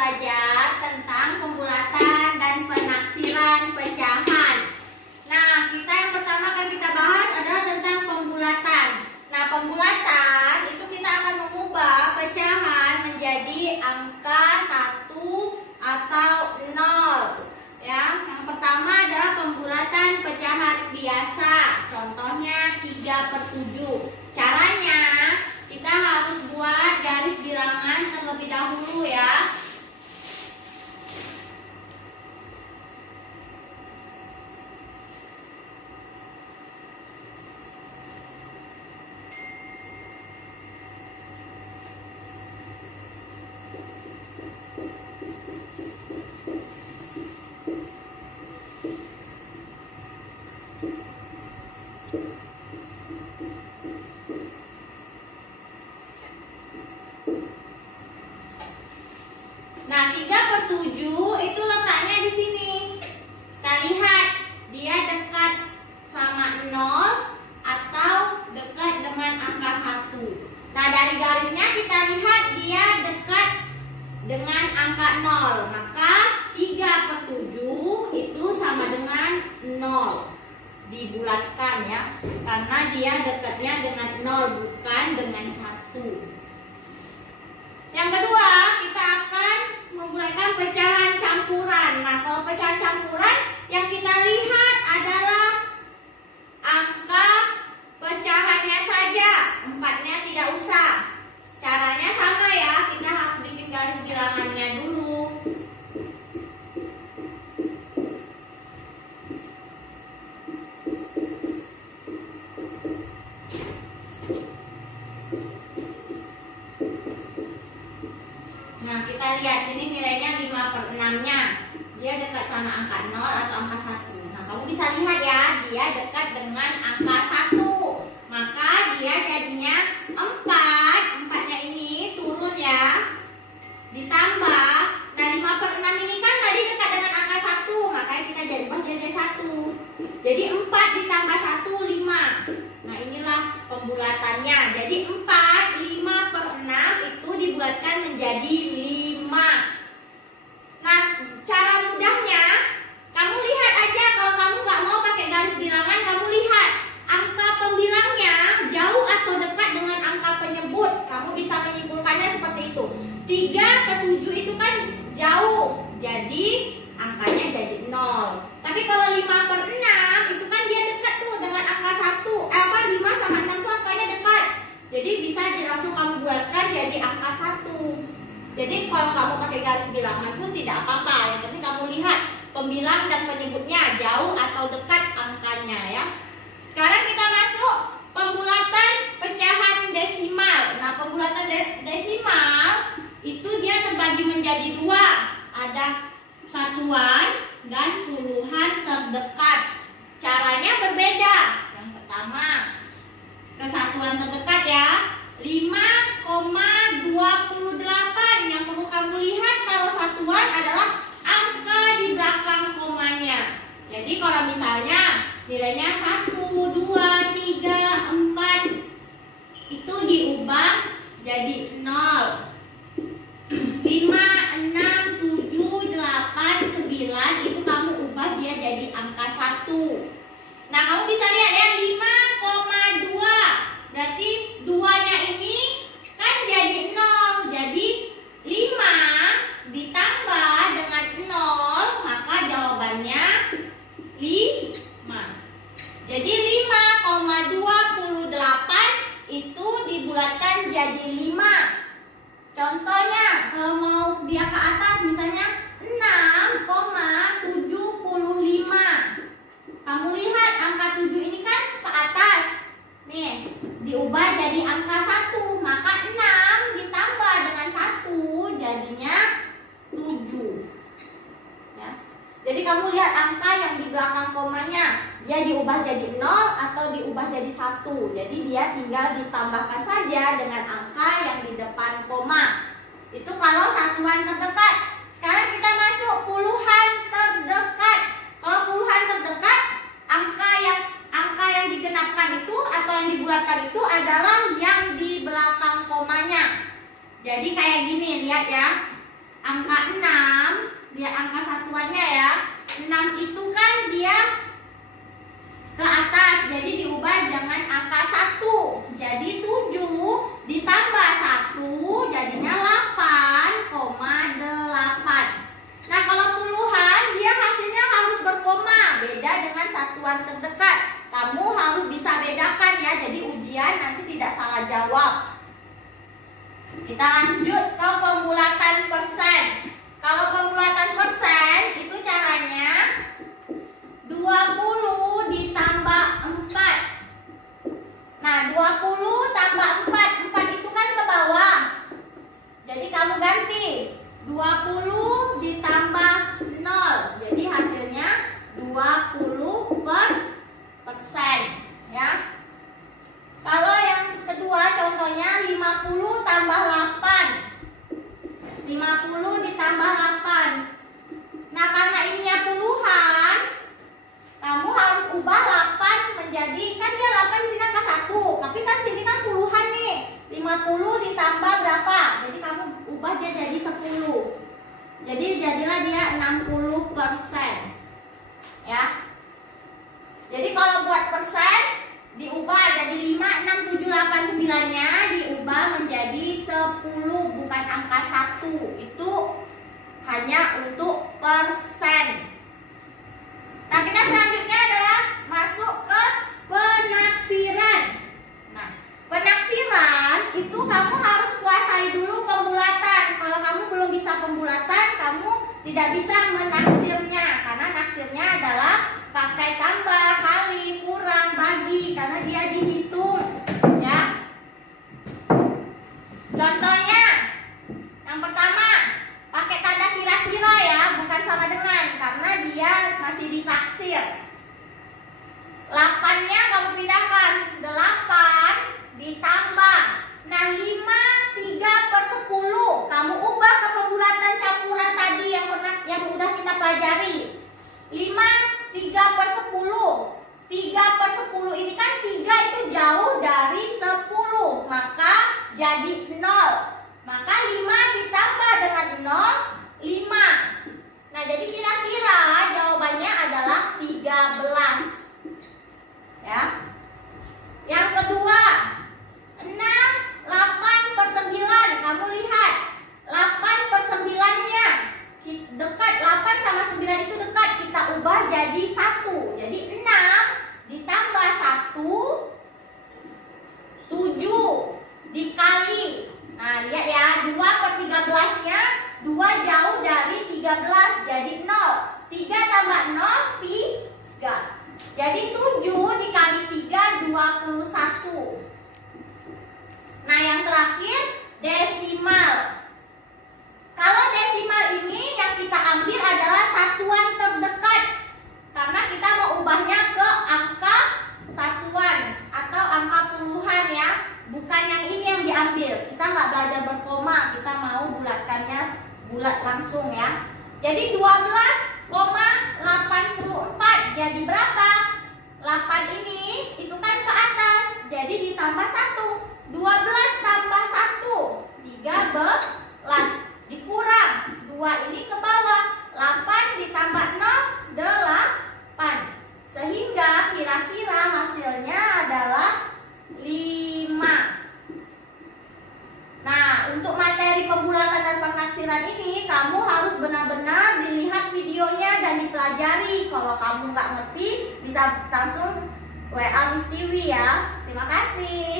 belajar tentang pembulatan dan penaksiran pecahan. Nah, yang pertama akan kita bahas adalah tentang pembulatan. Nah, pembulatan itu kita akan mengubah pecahan menjadi angka 1 atau 0. Ya, yang pertama adalah pembulatan pecahan biasa. Contohnya 3/7. Caranya kita harus buat garis bilangan terlebih dahulu ya. Nah, 3/7 itu letaknya di sini. Kita lihat dia dekat sama 0 atau dekat dengan angka 1. Nah, dari garisnya kita lihat dia dekat dengan angka 0. Maka 3/7 itu sama dengan 0. Dibulatkan ya. Karena dia dekatnya dengan 0 bukan dengan 1. Yang kedua, kita akan menggunakan pecahan campuran. Nah, kalau pecahan campuran yang kita lihat adalah angka pecahannya saja, 4-nya tidak usah. Caranya sama ya, kita harus bikin garis bilangannya dulu. Nah, kita lihat sini nilainya 5/6-nya. Dia dekat sama angka 0 atau angka 1. Nah, kamu bisa lihat ya, dia dekat dengan angka 1. Maka dia jadinya 4. 4-nya ini turun ya. Ditambah, nah 5/6 ini kan tadi dekat dengan angka 1. Makanya kita jadi 1. Jadi 4 ditambah 1, 5. Nah, inilah pembulatannya. Jadi 4, 5/6 itu dibulatkan menjadi 5. Nah, cara mudahnya, kamu lihat aja. Kalau kamu nggak mau pakai garis bilangan, kamu lihat angka pembilangnya jauh atau dekat dengan angka penyebut. Kamu bisa menyimpulkannya seperti itu. 3/7 itu kan jauh, jadi angkanya jadi 0. Tapi kalau 5/6 itu kan dia dekat tuh dengan angka 1. 5 sama 6 tuh angkanya dekat. Jadi bisa langsung kamu buatkan jadi angka 1. Jadi kalau kamu pakai garis bilangan pun tidak apa-apa. Yang penting kamu lihat pembilang dan penyebutnya jauh atau dekat angkanya ya. Sekarang kita masuk pembulatan pecahan desimal. Nah, pembulatan desimal itu dia terbagi menjadi 2. Ada satuan dan puluhan terdekat. Caranya berbeda. Yang pertama, kesatuan terdekat ya, 5,28. Yang perlu kamu lihat kalau satuan adalah angka di belakang komanya. Jadi kalau misalnya nilainya 1, 2, 3, 4 itu diubah jadi 0. 5, 6, 7, 8, 9 itu kamu ubah dia jadi angka 1. Nah, kamu bisa lihat ya, 5,2. Berarti 2-nya ini kan jadi 0. Jadi 5 ditambah dengan 0, maka jawabannya 5. Jadi 5,28 itu dibulatkan jadi 5. Contohnya, kalau mau dia ke atas misalnya 6,75. Kamu lihat angka 7 ini kan ke atas. Nih, diubah jadi angka 1. Maka 6 ditambah dengan 1 jadinya 7. Ya. Jadi kamu lihat angka yang di belakang komanya, dia diubah jadi 0 atau diubah jadi 1. Jadi dia tinggal ditambahkan saja dengan angka yang di depan koma. Itu kalau satuan terdekat. Sekarang kita masuk puluhan terdekat. Kalau puluhan terdekat, angka yang digenapkan itu atau yang dibulatkan itu adalah yang di belakang komanya. Jadi kayak gini, lihat ya. angka 6, biar angka satuannya ya. 6 itu kan dia ke atas, jadi diubah dengan angka 1. Jadi 7 ditambah 1 jadinya 8,8. Nah, kalau puluhan dia hasilnya harus berkoma, beda dengan satuan terdekat. Kamu harus bisa bedakan ya, jadi ujian nanti tidak salah jawab. Kita lanjut ke pembulatan persen. Kalau pembulatan persen itu caranya 20 ditambah 4. Nah, 20 tambah 4. 4 itu kan ke bawah. Jadi kamu ganti 20 ditambah 0. Jadi hasilnya 20% ya. Kalau yang kedua contohnya 50 tambah 8. 50 ditambah 8. Nah, karena ininya puluhan, kamu harus ubah 8 menjadi, kan dia 8 sini angka 1, tapi kan sini kan puluhan nih. 50 ditambah berapa? Jadi kamu ubah dia jadi 10. Jadi jadilah dia 60%. Ya. Jadi kalau buat persen diubah jadi 5, 6, 7, 8, 9-nya diubah menjadi 10, bukan angka 1. Itu hanya untuk persen. Nah, kita selanjutnya adalah masuk ke penaksiran. Nah, penaksiran itu kamu harus kuasai dulu pembulatan. Kalau kamu belum bisa pembulatan, kamu tidak bisa menaksirnya, karena naksirnya adalah pakai tambah, kali, kurang, bagi, karena dia dihitung ya. Contohnya yang pertama pakai tanda kira-kira ya, bukan sama dengan, karena dia masih ditaksir. 8-nya kamu pindahkan, 8 ditambah. Nah, 5 3/10 kamu ubah ke pembulatan campuran tadi yang udah kita pelajari. 5 3/10. 3/10 ini kan 3 itu jauh dari 10, maka jadi 0. Maka 5 ditambah dengan 0, 5. Nah, jadi kira-kira jawabannya adalah 13. Ya. Yang kedua, 6 8/9. Kamu lihat 8/9-nya dekat, 8 sama 9 itu dekat, kita ubah jadi 1. Jadi 6 ditambah 1, 7 dikali. Nah, lihat ya, 2/13-nya 2 jauh dari 13, jadi 0. 3 tambah 0, 3. Jadi 7 dikali 3, 21. Nah, yang terakhir desimal. Kalau desimal ini yang kita ambil adalah satuan terdekat, karena kita mau ubahnya ke angka satuan atau angka puluhan ya, bukan yang ini yang diambil. Kita nggak belajar berkoma, kita mau bulatkannya bulat langsung ya. Jadi 12,84 jadi berapa? 8 ini itu kan ke atas, jadi ditambah 1. 12 tambah 1, 13. Dikurang 2 ini ke bawah, 8 ditambah 0, 8. Sehingga kira-kira hasilnya adalah 5. Nah, untuk materi pembulatan dan penaksiran ini kamu harus benar-benar dilihat videonya dan dipelajari. Kalau kamu nggak ngerti, bisa langsung WA Miss Tiwi ya. Terima kasih.